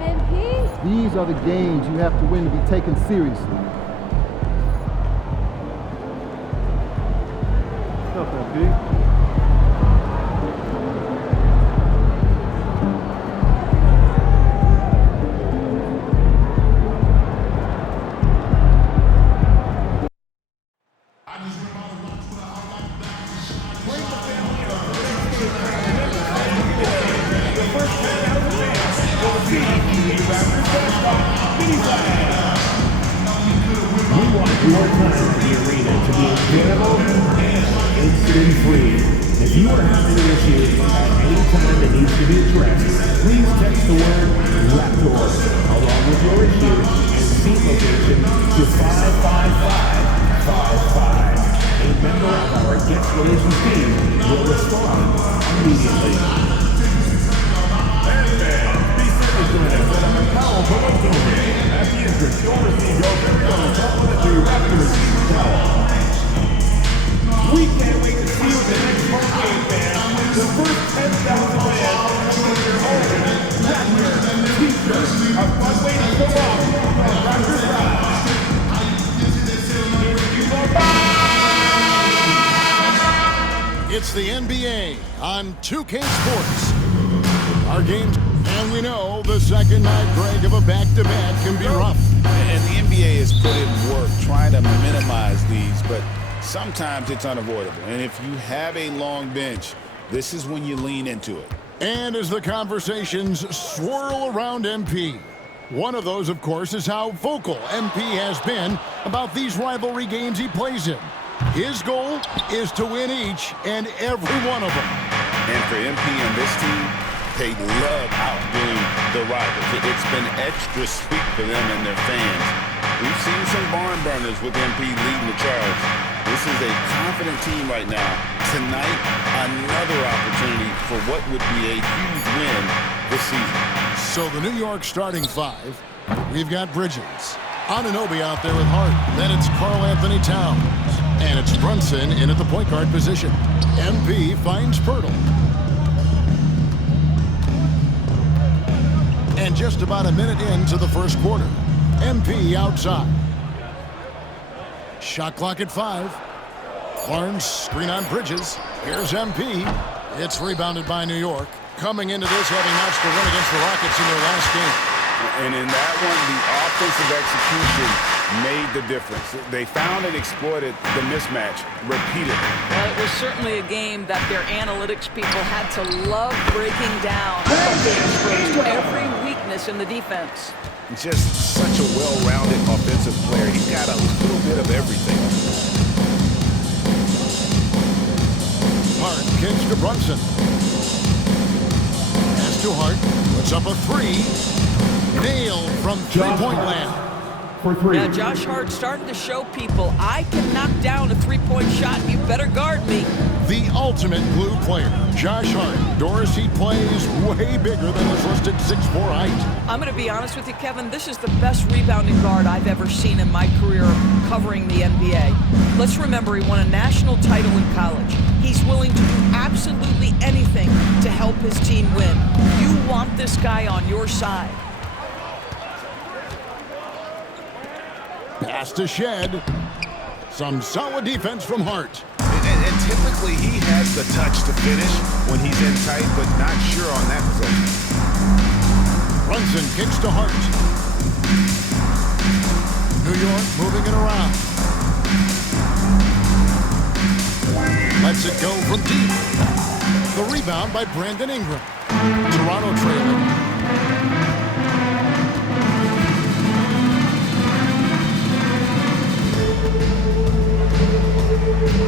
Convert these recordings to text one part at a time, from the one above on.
MP? These are the games you have to win to be taken seriously. What's up, MP? Your time in the arena to be enjoyable and incident-free. If you are having an issue at any time that needs to be addressed, please text the word Raptors along with your issue and seat location to 55555. A member of our guest relations team will respond immediately. Be certain to join us at our powerful opportunity. At the entrance, you'll receive your very own complimentary Raptors towel. We can't wait to see you at the next home game, fans. The first 10,000 fans will get their own Raptors t-shirt. A fun way to show off at Raptors Live. It's the NBA on 2K Sports. Our games, and we know the second night break of a back-to-back can be rough. And the NBA has put in work trying to minimize these, but sometimes it's unavoidable. And if you have a long bench, this is when you lean into it. And as the conversations swirl around MP, one of those, of course, is how vocal MP has been about these rivalry games he plays in. His goal is to win each and every one of them. And for MP and this team, they love outdoing the rivals. It's been extra sweet for them and their fans. We've seen some barn burners with MP leading the charge. This is a confident team right now. Tonight, another opportunity for what would be a huge win this season. So the New York starting five, we've got Bridges, Anunoby out there with Hart. Then it's Karl Anthony Towns. And it's Brunson in at the point guard position. MP finds Pirtle. And just about a minute into the first quarter, MP outside. Shot clock at 5. Barnes screen on Bridges. Here's MP. It's rebounded by New York. Coming into this, having notched the win against the Rockets in their last game. And in that one, the offensive execution made the difference. They found and exploited the mismatch repeatedly. Well, it was certainly a game that their analytics people had to love breaking down. They exposed every weakness in the defense. Just such a well-rounded offensive player. He's got a little bit of everything. Hart kicks to Brunson. Pass to Hart. Puts up a 3. Nailed from three-point land. For 3. Now, Josh Hart starting to show people, I can knock down a three-point shot. You better guard me. The ultimate glue player, Josh Hart. Dorsey plays way bigger than his listed 6'4" height. I'm going to be honest with you, Kevin. This is the best rebounding guard I've ever seen in my career covering the NBA. Let's remember, he won a national title in college. He's willing to do absolutely anything to help his team win. You want this guy on your side. Pass to Shed. Some solid defense from Hart. And typically he has the touch to finish when he's in tight, but not sure on that possession. Brunson kicks to Hart. New York moving it around. Lets it go from deep. The rebound by Brandon Ingram. Toronto trailing.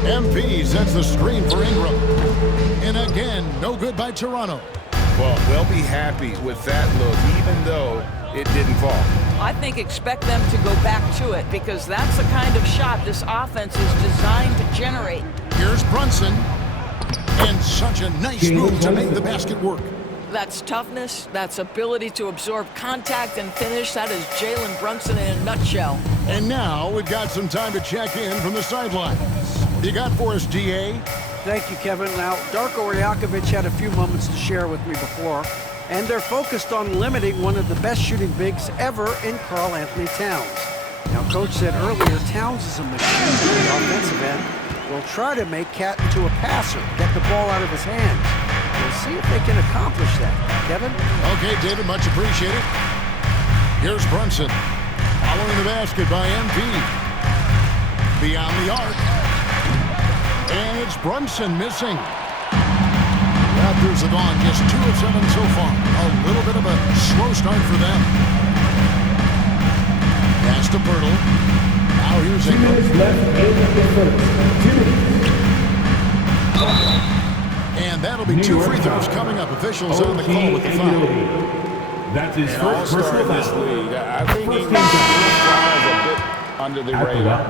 MP sets the screen for Ingram. And again, no good by Toronto. Well, they'll be happy with that look, even though it didn't fall. I think expect them to go back to it because that's the kind of shot this offense is designed to generate. Here's Brunson. And such a nice move to make the basket work. That's toughness, that's ability to absorb contact and finish. That is Jalen Brunson in a nutshell. And now we've got some time to check in from the sidelines. You got for us, DA? Thank you, Kevin. Now, Darko Rajakovic had a few moments to share with me before. And they're focused on limiting one of the best shooting bigs ever in Karl Anthony Towns. Now, Coach said earlier, Towns is a machine on the offensive end. Will try to make Cat into a passer, get the ball out of his hands. We'll see if they can accomplish that. Kevin? Okay, David, much appreciated. Here's Brunson. Following the basket by MP. Beyond the arc. And it's Brunson missing. Raptors have gone just 2 of 7 so far. A little bit of a slow start for them. Pass to Pirtle. Now here's 2 minutes left in the first. 2 minutes. And that'll be 2 free throws coming up. Officials on the call with the foul. That's his An first all-star personal in this foul. league. I think he First team flies a bit under the radar.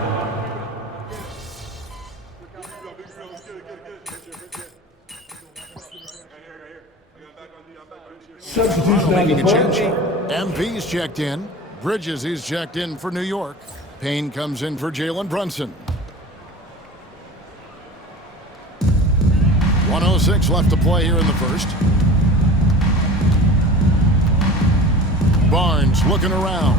Substitution on Making the a change. bench. MP's checked in. Bridges is checked in for New York. Payne comes in for Jalen Brunson. 1:06 left to play here in the first. Barnes looking around.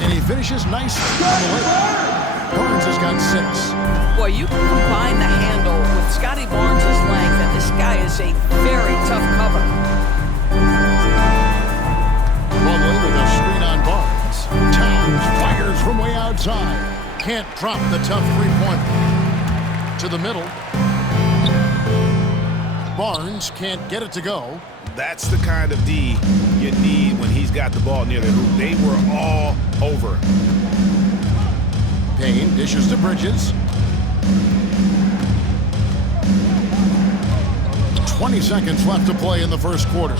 And he finishes nicely on the layup. Barnes has got 6. Boy, you can combine the handle with Scotty Barnes' length, and this guy is a very tough cover. Lovely with a screen on Barnes. Towns fires from way outside. Can't drop the tough three-pointer. To the middle. Barnes can't get it to go. That's the kind of D you need when he's got the ball near the hoop. They were all over him. Payne dishes to Bridges. 20 seconds left to play in the first quarter.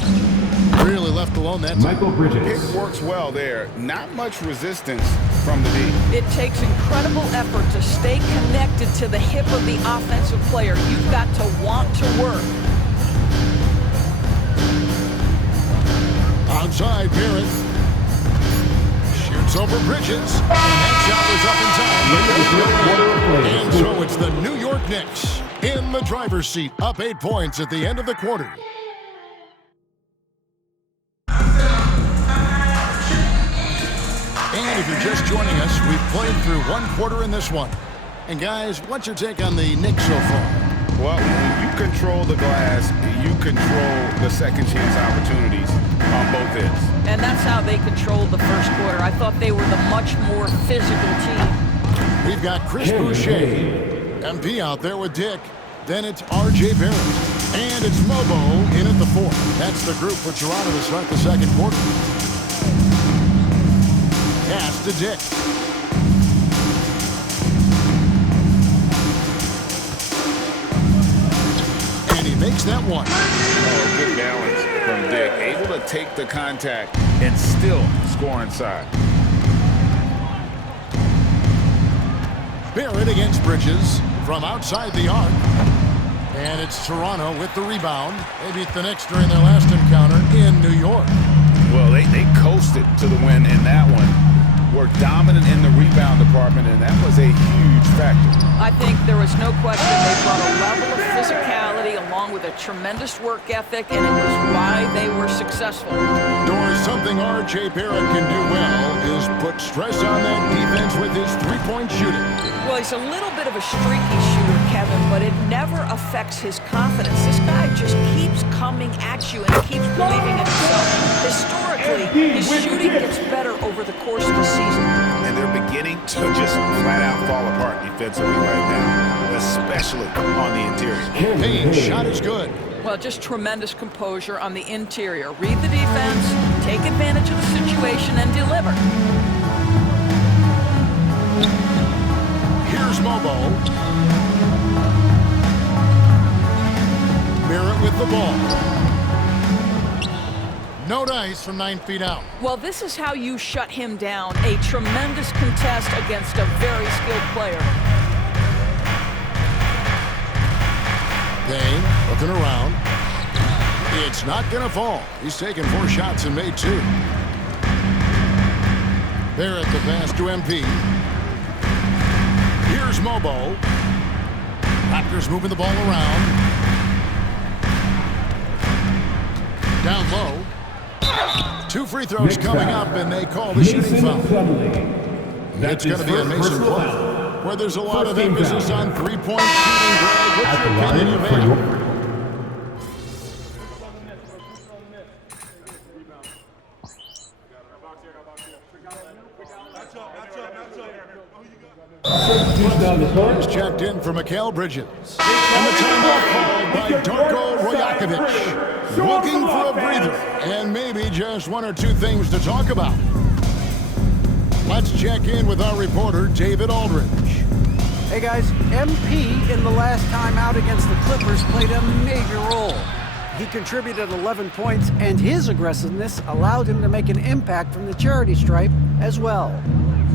Really left alone that time. Michael Bridges. Pick works well there. Not much resistance from the D. It takes incredible effort to stay connected to the hip of the offensive player. You've got to want to work. Outside, Barrett. Shoots over Bridges. And that shot was up in time. And so it's the New York Knicks in the driver's seat, up 8 points at the end of the quarter. And if you're just joining us, we've played through 1 quarter in this one. And guys, what's your take on the Knicks so far? Well, when you control the glass, you control the second chance opportunities on both ends. And that's how they controlled the first quarter. I thought they were the much more physical team. We've got Chris Boucher. MP out there with Dick. Then it's R.J. Barrett. And it's Mobo in at the 4th. That's the group for Toronto to start the second quarter. Pass to Dick. And he makes that one. Oh, good balance from Dick. Able to take the contact and still score inside. Barrett against Bridges from outside the arc. And it's Toronto with the rebound. They beat the Knicks during their last encounter in New York. Well, they coasted to the win in that one. Were dominant in the rebound department, and that was a huge factor. I think there was no question they brought a level of physicality along with a tremendous work ethic, and it was why they were successful. Doris, something R.J. Barrett can do well is put stress on that defense with his three-point shooting. Well, he's a little bit of a streaky shooter, Kevin, but it never affects his confidence. This guy just keeps coming at you and keeps believing in himself. Historically, his shooting gets better over the course of the season. And they're beginning to just flat out fall apart defensively right now, especially on the interior. Payne's shot is good. Well, just tremendous composure on the interior. Read the defense, take advantage of the situation, and deliver. Here's Mobo. Barrett with the ball. No dice from 9 feet out. Well, this is how you shut him down. A tremendous contest against a very skilled player. Payne looking around. It's not going to fall. He's taken 4 shots and made 2. Barrett the pass to MP. Here's Mobo. Raptors moving the ball around. down low. 2 free throws coming up, and they call the shooting foul. It's going to be a Mason Plumlee, where there's a lot of emphasis on three-point shooting. Greg, what's your opinion of him? He's checked in for Mikal Bridges. And the timeout called by Darko Rajakovic. Looking for a breather and maybe just 1 or 2 things to talk about. Let's check in with our reporter, David Aldridge. Hey guys, MP in the last time out against the Clippers played a major role. He contributed 11 points, and his aggressiveness allowed him to make an impact from the charity stripe as well.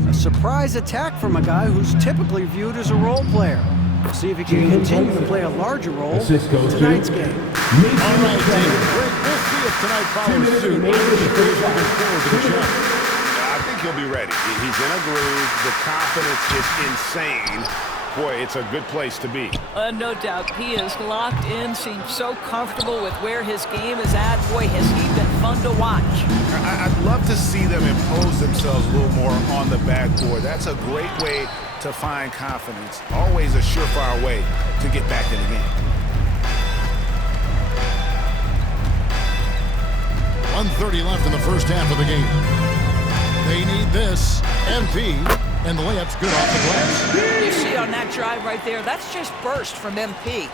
A surprise attack from a guy who's typically viewed as a role player. We'll see if he can continue to play a larger role in tonight's game. All right, David. We'll see if tonight follows suit. I think he'll be ready. He's in a groove. The confidence is insane. Boy, it's a good place to be. No doubt. He is locked in, seems so comfortable with where his game is at. Boy, has he been fun to watch. I'd love to see them impose themselves a little more on the backboard. That's a great way to find confidence. Always a surefire way to get back in the game. 1:30 left in the first half of the game. They need this. MP. And the layup's good off the glass. You see on that drive right there, that's just burst from MP.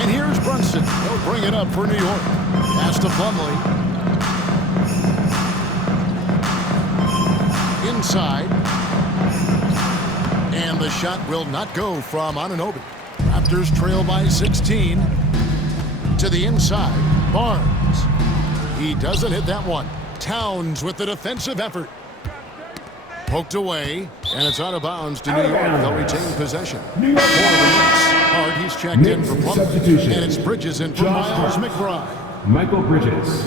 And here's Brunson. He'll bring it up for New York. Pass to Plumlee. Inside. And the shot will not go from Anunoby. Raptors trail by 16. To the inside. Barnes. He doesn't hit that one. Towns with the defensive effort. Poked away, and it's out of bounds to New York. They'll retain possession. Hard, he's checked in for Plumlee, and it's Bridges in for Miles McBride. Michael Bridges.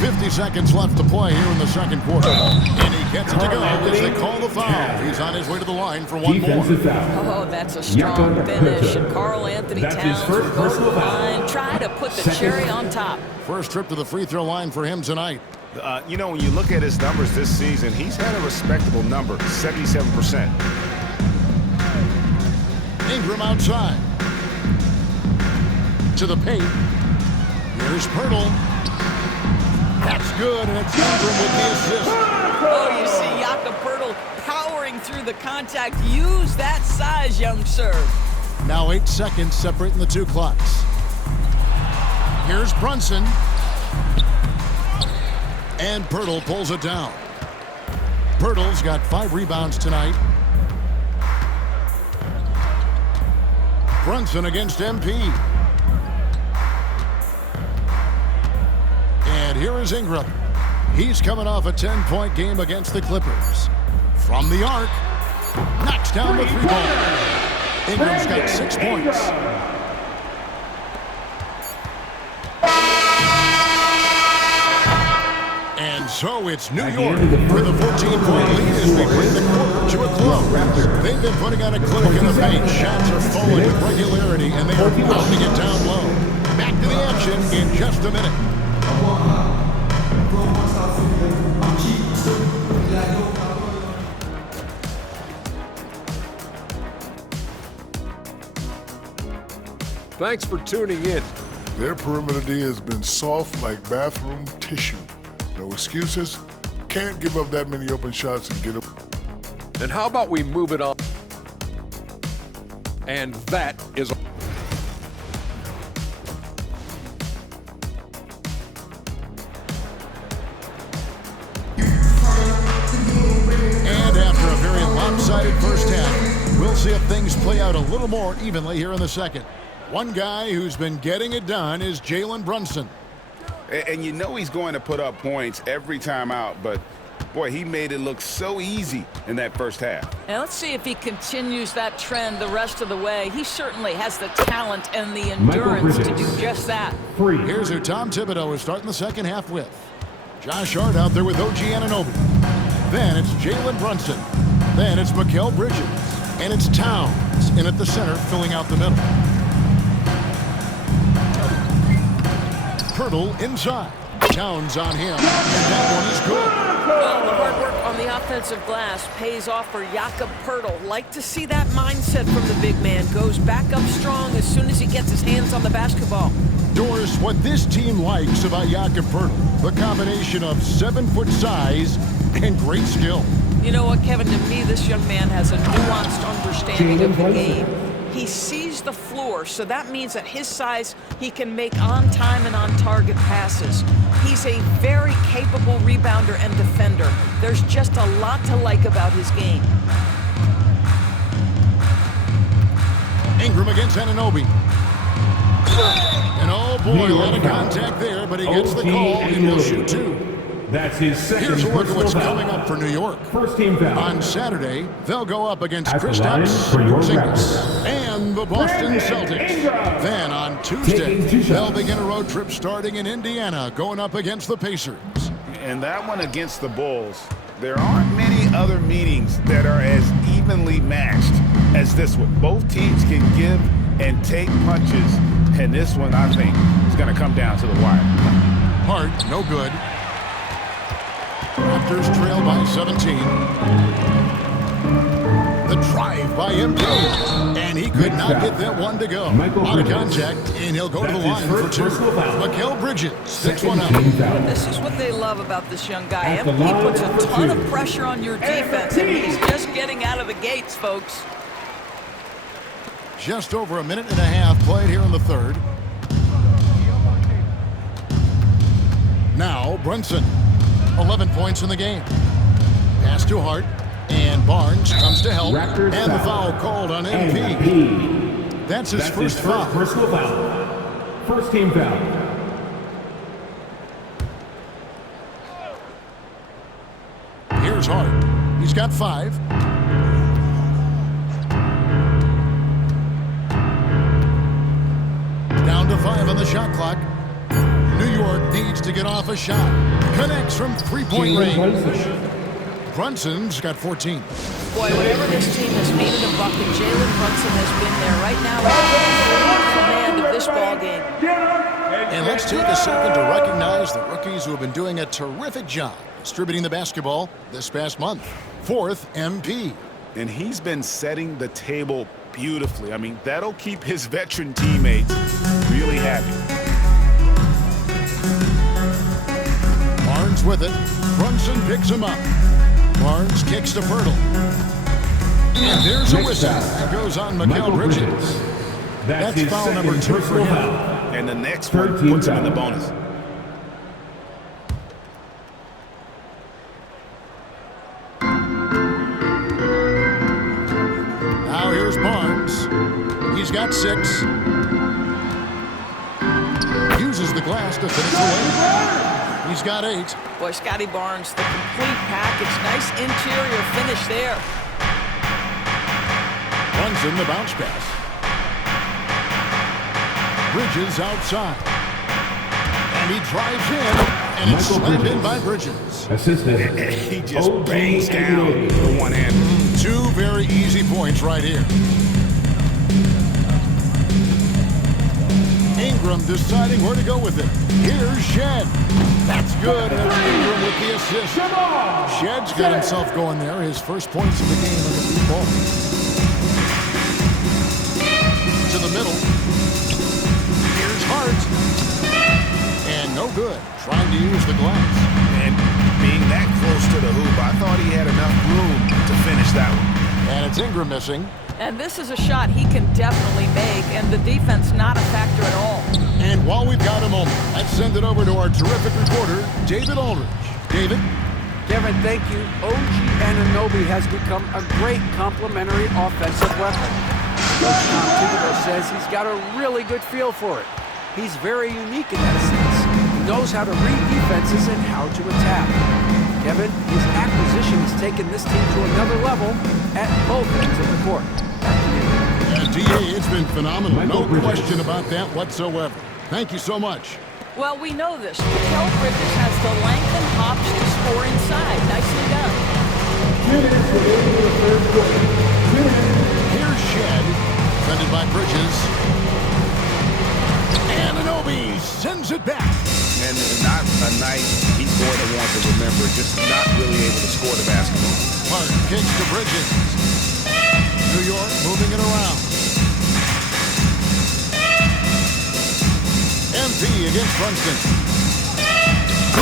50 seconds left to play here in the second quarter. And he gets it to go as they call the foul. He's on his way to the line for one more. Oh, that's a strong finish. And Carl Anthony Towns will go to the line, try to put the cherry on top. First trip to the free throw line for him tonight. You know, when you look at his numbers this season, he's had a respectable number, 77%. Ingram outside. To the paint. Here's Pirtle. That's good, and it's Ingram with the assist. Oh, you see Jakob Pirtle powering through the contact. Use that size, young sir. Now 8 seconds separating the two clocks. Here's Brunson. And Pirtle pulls it down. Pirtle's got 5 rebounds tonight. Brunson against MP. And here is Ingram. He's coming off a 10-point game against the Clippers. From the arc, knocks down the 3-ball. Ingram's got 6 points. And so it's New York with a 14-point lead as we bring the quarter to a close. They've been putting on a clinic in the paint. Shots are falling with regularity, and they are pounding it down low. Back to the action in just a minute. Thanks for tuning in. Their perimeter D has been soft like bathroom tissue. No excuses. Can't give up that many open shots and get them. And how about we move it on? And that is... And after a very lopsided first half, we'll see if things play out a little more evenly here in the second. One guy who's been getting it done is Jalen Brunson. And you know he's going to put up points every time out, but boy, he made it look so easy in that first half. Now let's see if he continues that trend the rest of the way. He certainly has the talent and the endurance to do just that. Here's who Tom Thibodeau is starting the second half with. Josh Hart out there with OG Anunoby. Then it's Jalen Brunson. Then it's Mikal Bridges. And it's Towns in at the center, filling out the middle. Pirtle inside. Towns on him, and that one is good. Well, the hard work on the offensive glass pays off for Jakob Pirtle. Like to see that mindset from the big man. Goes back up strong as soon as he gets his hands on the basketball. Doris, what this team likes about Jakob Pirtle, the combination of 7-foot size and great skill. You know what, Kevin? To me, this young man has a nuanced understanding of the game. He sees the floor, so that means at his size, he can make on-time and on-target passes. He's a very capable rebounder and defender. There's just a lot to like about his game. Ingram against Anunoby. And oh boy, a lot of contact there, but he gets the call and will shoot two. That's his second. Here's a look at what's foul. coming up for New York. First team foul. On Saturday, they'll go up against At the Kristaps line for your Porzingis Raptors. and the Boston Brandon Celtics. Ingram. Then on Taking Tuesday, 2 they'll shots. begin a road trip starting in Indiana, going up against the Pacers. And that one against the Bulls. There aren't many other meetings that are as evenly matched as this one. Both teams can give and take punches, and this one, I think, is going to come down to the wire. Hart, no good. Raptors trail by 17. The drive by MP. And he could not get that one to go. Out of contact, and he'll go to the line for two. Mikal Bridges sticks one out. This is what they love about this young guy. At the MP line puts a for ton two. of pressure on your defense, and he's just getting out of the gates, folks. Just over a minute and a half played here in the third. Now Brunson, 11 points in the game. Pass to Hart, and Barnes comes to help. Raptors And the foul. foul called on MP. MP. That's his That's first his foul. first personal foul. First team foul. Here's Hart. He's got 5. Down to 5 on the shot clock. New York needs to get off a shot. Connects from three-point range. Brunson's got 14. Boy, whatever this team has needed a bucket, Jalen Brunson has been there. Right now, he's in command of this ball game. And let's take a second to recognize the rookies who have been doing a terrific job distributing the basketball this past month. 4th, MP. And he's been setting the table beautifully. I mean, that'll keep his veteran teammates really happy. Barnes with it. Brunson picks him up. Barnes kicks to Pirtle. And there's a whistle. That goes on Mikal Bridges. That's his foul second number 2 for personal him. foul. And the next Third one team puts him in the foul. bonus. Now here's Barnes. He's got 6. Uses the glass to finish the way. He's got 8. Boy, Scotty Barnes, the complete package. Nice interior finish there. Brunson the bounce pass. Bridges outside. And he drives in. And it's Michael slammed in Bridges. by Bridges. Assisted. He just OG bangs down NBA. the one-hander. 2 very easy points right here. Ingram deciding where to go with it. Here's Shed. That's good. And Ingram with the assist. Shed's got himself going there. His first points of the game on the deep ball. To the middle. Here's Hart. And no good. Trying to use the glass. And being that close to the hoop, I thought he had enough room to finish that one. And it's Ingram missing. And this is a shot he can definitely make, and the defense not a factor at all. And while we've got a moment, let's send it over to our terrific reporter, David Aldridge. David? Kevin, thank you. OG Anunoby has become a great complementary offensive weapon. Coach Tom Thibodeau says he's got a really good feel for it. He's very unique in that sense. He knows how to read defenses and how to attack. Kevin, his acquisition has taken this team to another level at both ends of the court. DA, it's been phenomenal. Michael No Bridges. question about that whatsoever. Thank you so much. Well, we know this. Mikal Bridges has the length and hops to score inside. Nicely done. 2 minutes remaining in the third quarter. 2 minutes. by Bridges. And Anobi sends it back. And not a night he's going to want to remember, just not really able to score the basketball. Park kicks to Bridges. New York moving it around. MP against Brunson.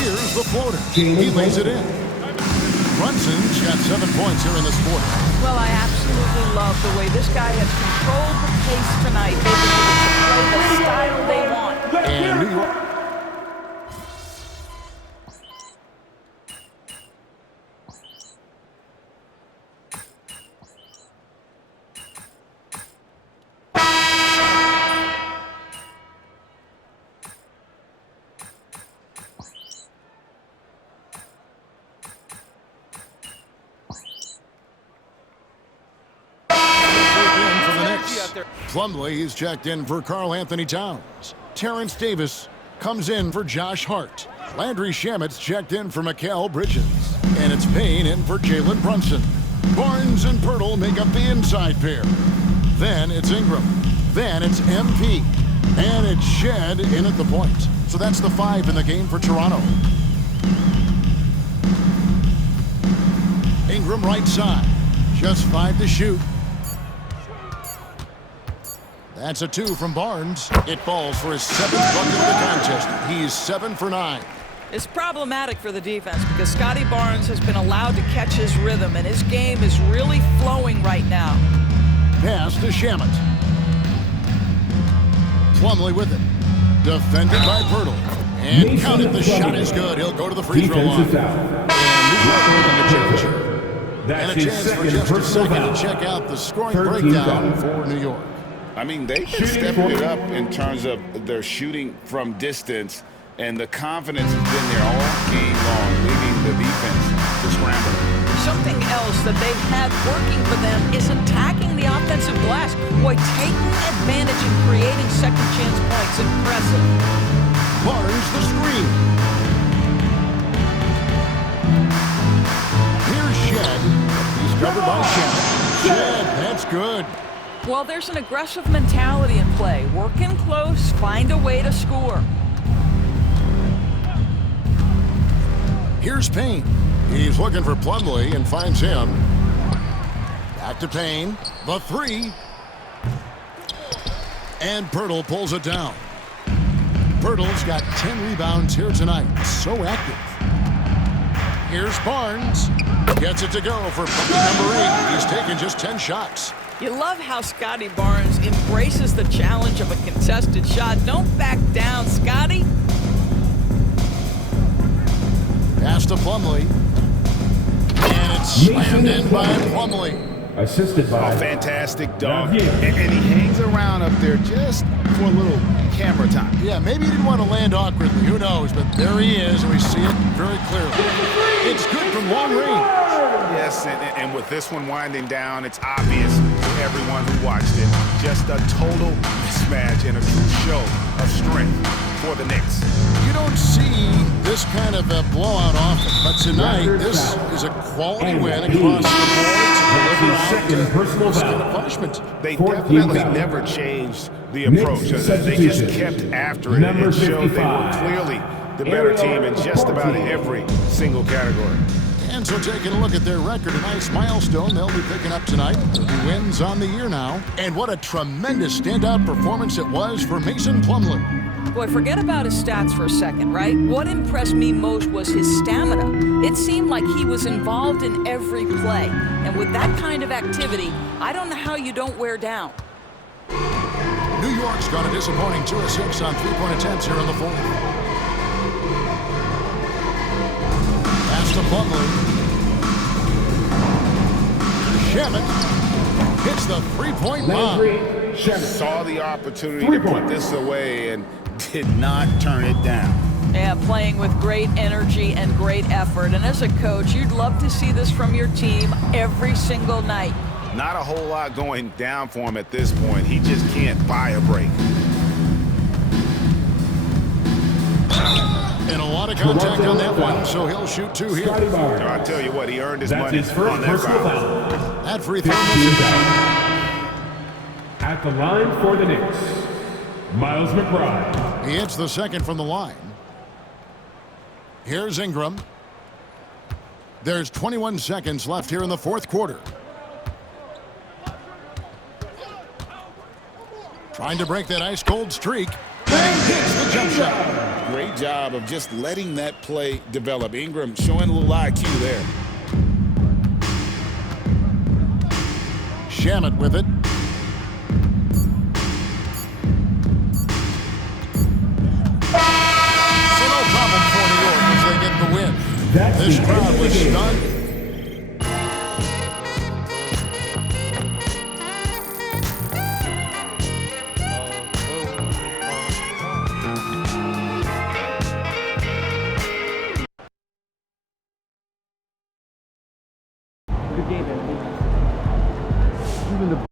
Here's the floater. He lays it in. Brunson's got 7 points here in this quarter. Well, I absolutely love the way this guy has controlled the pace tonight. They've been able to play the style they want. And New York. Plumlee is checked in for Karl Anthony Towns. Terrence Davis comes in for Josh Hart. Landry Shamit's checked in for Mikal Bridges. And it's Payne in for Jalen Brunson. Barnes and Pirtle make up the inside pair. Then it's Ingram. Then it's MP. And it's Shed in at the point. So that's the 5 in the game for Toronto. Ingram right side. Just 5 to shoot. That's a 2 from Barnes. It falls for his 7th bucket of the contest. He's 7 for 9. It's problematic for the defense because Scotty Barnes has been allowed to catch his rhythm, and his game is really flowing right now. Pass to Shamet. Plumlee with it. Defended by Pirtle. And count it, the shot is good. He'll go to the free throw line. And a chance for just a second to check out the scoring breakdown for New York. I mean, they've been stepping it up in terms of their shooting from distance, and the confidence has been there all game long, leaving the defense to scramble. Something else that they've had working for them is attacking the offensive glass. Boy, taking advantage and creating second chance points. Impressive. Barnes the screen. Here's Shed. He's covered by Shed. Shed, that's good. Well, there's an aggressive mentality in play. Work in close, find a way to score. Here's Payne. He's looking for Plumlee and finds him. Back to Payne. The 3. And Pirtle pulls it down. Pirtle's got 10 rebounds here tonight. So active. Here's Barnes. Gets it to go for bucket number 8. He's taken just 10 shots. You love how Scotty Barnes embraces the challenge of a contested shot. Don't back down, Scotty. Pass to Plumlee. And it's slammed in by Plumlee. Assisted by... Oh, fantastic dunk. And he hangs around up there just for a little camera time. Yeah, maybe he didn't want to land awkwardly. Who knows? But there he is, and we see it very clearly. It's good from long range. Yes, and with this one winding down, it's obvious to everyone who watched it. Just a total mismatch and a true show of strength for the Knicks. You don't see this kind of a blowout often, but tonight this is a quality win across the board to deliver out personal punishment. They definitely never changed the approach. They just kept after it and showed they were clearly the better team in just about every single category. And so taking a look at their record, a nice milestone they'll be picking up tonight. 30 wins on the year now. And what a tremendous standout performance it was for Mason Plumlee. Boy, forget about his stats for a second, right? What impressed me most was his stamina. It seemed like he was involved in every play. And with that kind of activity, I don't know how you don't wear down. New York's got a disappointing 2 of 6 on 3-point attempts here in the 4th. Pass to Plumlee. Shamet hits the 3-point bomb. Saw the opportunity to put this away and did not turn it down. Yeah, playing with great energy and great effort. And as a coach, you'd love to see this from your team every single night. Not a whole lot going down for him at this point. He just can't buy a break. And a lot of contact on that one, so he'll shoot 2 here. I'll tell you what, he earned his money on that foul. That free throw. At the line for the Knicks, Miles McBride. He hits the second from the line. Here's Ingram. There's 21 seconds left here in the fourth quarter. Trying to break that ice-cold streak. And hits the jump shot. Great job of just letting that play develop. Ingram showing a little IQ there. Shamet with it. So no problem for New York as they get the win. This crowd was stunned. Good game, man. Even the